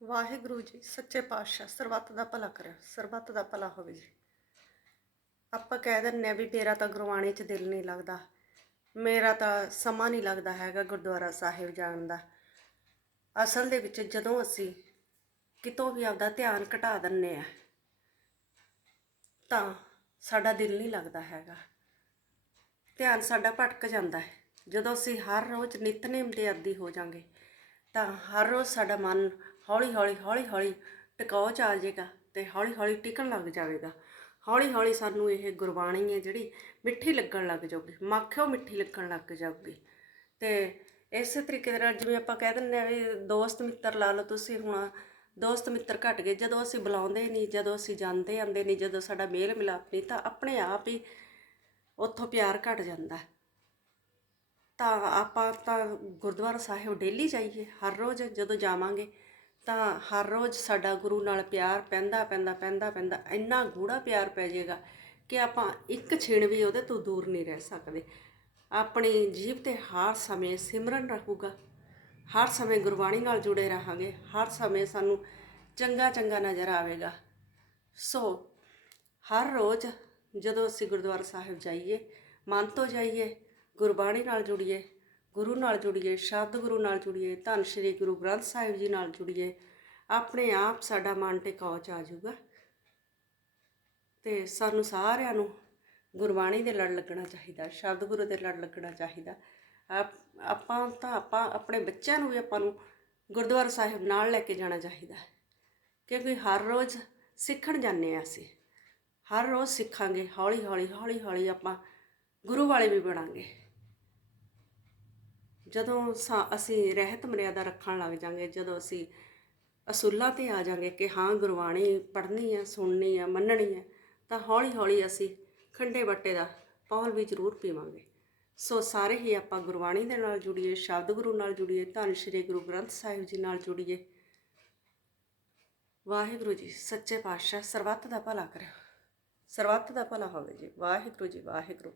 ਵਾਹਿਗੁਰੂ ਜੀ, ਸੱਚੇ ਪਾਤਸ਼ਾਹ, ਸਰਬੱਤ ਦਾ ਭਲਾ ਕਰਿਓ, ਸਰਬੱਤ ਦਾ ਭਲਾ ਹੋਵੇ ਜੀ। ਆਪਾਂ ਕਹਿ ਦਿੰਨੇ ਆ ਵੀ ਮੇਰਾ ਤਾਂ ਗੁਰਬਾਣੀ 'ਚ ਦਿਲ ਨਹੀਂ ਲੱਗਦਾ, ਮੇਰਾ ਤਾਂ ਸਮਾਂ ਨਹੀਂ ਲੱਗਦਾ ਹੈਗਾ ਗੁਰਦੁਆਰਾ ਸਾਹਿਬ ਜਾਣ ਦਾ। ਅਸਲ ਦੇ ਵਿੱਚ ਜਦੋਂ ਅਸੀਂ ਕਿਤੋਂ ਵੀ ਆਪਦਾ ਧਿਆਨ ਘਟਾ ਦਿੰਨੇ ਆ ਤਾਂ ਸਾਡਾ ਦਿਲ ਨਹੀਂ ਲੱਗਦਾ ਹੈਗਾ। ਧਿਆਨ ਸਾਡਾ ਭਟਕ ਜਾਂਦਾ ਹੈ। ਜਦੋਂ ਅਸੀਂ ਹਰ ਰੋਜ਼ ਨਿਤਨੇਮ ਦੇ ਆਦੀ ਹੋ ਜਾਾਂਗੇ, ਤਾਂ ਹਰ ਰੋਜ਼ ਸਾਡਾ ਮਨ ਹੌਲੀ ਹੌਲੀ ਹੌਲੀ ਹੌਲੀ ਟਿਕਾਓ ਚ ਆ ਜਾਏਗਾ ਤੇ ਹੌਲੀ ਹੌਲੀ ਟਿਕਣ ਲੱਗ ਜਾਵੇਗਾ। ਹੌਲੀ ਹੌਲੀ ਸਾਨੂੰ ਇਹ ਗੁਰਬਾਣੀ ਹੈ ਜਿਹੜੀ ਮਿੱਠੀ ਲੱਗਣ ਲੱਗ ਜਾਊਗੀ, ਮੱਖਿਓ ਮਿੱਠੀ ਲੱਗਣ ਲੱਗ ਜਾਊਗੀ। ਤੇ ਇਸੇ ਤਰੀਕੇ ਦੇ ਨਾਲ ਜਿਵੇਂ ਆਪਾਂ ਕਹਿ ਦਿੰਦੇ ਆ ਵੀ ਦੋਸਤ ਮਿੱਤਰ ਲਾ ਲਓ ਤੁਸੀਂ ਹੁਣ, ਦੋਸਤ ਮਿੱਤਰ ਘਟ ਗਏ, ਜਦੋਂ ਅਸੀਂ ਬੁਲਾਉਂਦੇ ਨਹੀਂ, ਜਦੋਂ ਅਸੀਂ ਜਾਂਦੇ ਆਂਦੇ ਨਹੀਂ, ਜਦੋਂ ਸਾਡਾ ਮੇਲ ਮਿਲਾਪ ਨਹੀਂ, ਤਾਂ ਆਪਣੇ ਆਪ ਹੀ ਉੱਥੋਂ ਪਿਆਰ ਘਟ ਜਾਂਦਾ। ਤਾਂ ਆਪਾਂ ਤਾਂ ਗੁਰਦੁਆਰਾ ਸਾਹਿਬ ਡੇਲੀ ਜਾਈਏ, ਹਰ ਰੋਜ਼ ਜਦੋਂ ਜਾਵਾਂਗੇ ਤਾਂ ਹਰ ਰੋਜ਼ ਸਾਡਾ ਗੁਰੂ ਨਾਲ ਪਿਆਰ ਪੈਂਦਾ ਪੈਂਦਾ ਪੈਂਦਾ ਪੈਂਦਾ, ਇੰਨਾ ਗੂੜਾ ਪਿਆਰ ਪੈ ਜਾਏਗਾ ਕਿ ਆਪਾਂ ਇੱਕ ਛਿਣ ਵੀ ਉਹਦੇ ਤੋਂ ਦੂਰ ਨਹੀਂ ਰਹਿ ਸਕਦੇ। ਆਪਣੀ ਜੀਵ ਤੇ ਹਰ ਸਮੇਂ ਸਿਮਰਨ ਰਹੂਗਾ। ਹਰ ਸਮੇਂ ਗੁਰਬਾਣੀ ਨਾਲ ਜੁੜੇ ਰਹਾਂਗੇ। ਹਰ ਸਮੇਂ ਸਾਨੂੰ ਚੰਗਾ ਚੰਗਾ ਨਜ਼ਰ ਆਵੇਗਾ। ਸੋ ਹਰ ਰੋਜ਼ ਜਦੋਂ ਅਸੀਂ ਗੁਰਦੁਆਰਾ ਸਾਹਿਬ ਜਾਈਏ, ਮਨ ਤੋਂ ਜਾਈਏ, ਗੁਰਬਾਣੀ ਨਾਲ ਜੁੜੀਏ ਗੁਰੂ ਨਾਲ ਜੁੜੀਏ, ਸ਼ਬਦ ਗੁਰੂ ਨਾਲ ਜੁੜੀਏ, ਧੰਨ ਸ਼੍ਰੀ ਗੁਰੂ ਗ੍ਰੰਥ ਸਾਹਿਬ ਜੀ ਨਾਲ ਜੁੜੀਏ, ਆਪਣੇ ਆਪ ਸਾਡਾ ਮਨ ਟਿਕਾਓ ਚ ਆ ਜਾਊਗਾ। ਤੇ ਸਾਨੂੰ ਸਾਰਿਆਂ ਨੂੰ ਗੁਰਬਾਣੀ ਦੇ ਲੜ ਲੱਗਣਾ ਚਾਹੀਦਾ, ਸ਼ਬਦ ਗੁਰੂ ਦੇ ਲੜ ਲੱਗਣਾ ਚਾਹੀਦਾ। ਆਪ- ਆਪਾਂ ਤਾਂ ਆਪਾਂ, ਆਪਣੇ ਬੱਚਿਆਂ ਨੂੰ ਵੀ ਆਪਾਂ ਨੂੰ ਗੁਰਦੁਆਰਾ ਸਾਹਿਬ ਨਾਲ ਲੈ ਕੇ ਜਾਣਾ ਚਾਹੀਦਾ ਕਿਉਂਕਿ ਹਰ ਰੋਜ਼ ਸਿੱਖਣ ਜਾਂਦੇ ਆ ਅਸੀਂ। ਹਰ ਰੋਜ਼ ਸਿੱਖਾਂਗੇ ਹੌਲੀ ਹੌਲੀ ਹੌਲੀ ਹੌਲੀ ਆਪਾਂ ਗੁਰੂ ਵਾਲੇ ਵੀ ਬਣਾਂਗੇ। ਜਦੋਂ ਸਾ- ਅਸੀਂ ਰਹਿਤ ਮਰਿਆਦਾ ਰੱਖਣ ਲੱਗ ਜਾਾਂਗੇ, ਜਦੋਂ ਅਸੀਂ ਅਸੂਲਾਂ ਤੇ ਆ ਜਾਾਂਗੇ ਕਿ ਹਾਂ, ਗੁਰਬਾਣੀ ਪੜ੍ਹਨੀ ਹੈ ਸੁਣਨੀ ਹੈ ਮੰਨਣੀ ਹੈ ਤਾਂ ਹੌਲੀ ਹੌਲੀ ਅਸੀਂ ਖੰਡੇ ਬੱਟੇ ਦਾ ਪੌਲ ਵੀ ਜ਼ਰੂਰ ਪੀਵਾਂਗੇ। ਸੋ ਸਾਰੇ ਹੀ ਆਪਾਂ ਗੁਰਬਾਣੀ ਦੇ ਨਾਲ ਜੁੜੀਏ, ਸ਼ਬਦ ਗੁਰੂ ਨਾਲ ਜੁੜੀਏ, ਧੰਨ ਸ਼੍ਰੀ ਗੁਰੂ ਗ੍ਰੰਥ ਸਾਹਿਬ ਜੀ ਨਾਲ ਜੁੜੀਏ। ਵਾਹਿਗੁਰੂ ਜੀ, ਸੱਚੇ ਪਾਤਸ਼ਾਹ, ਸਰਬੱਤ ਦਾ ਭਲਾ ਕਰਿਓ। ਸਰਬੱਤ ਦਾ ਭਲਾ ਹੋਵੇ ਜੀ। ਵਾਹਿਗੁਰੂ ਜੀ, ਵਾਹਿਗੁਰੂ।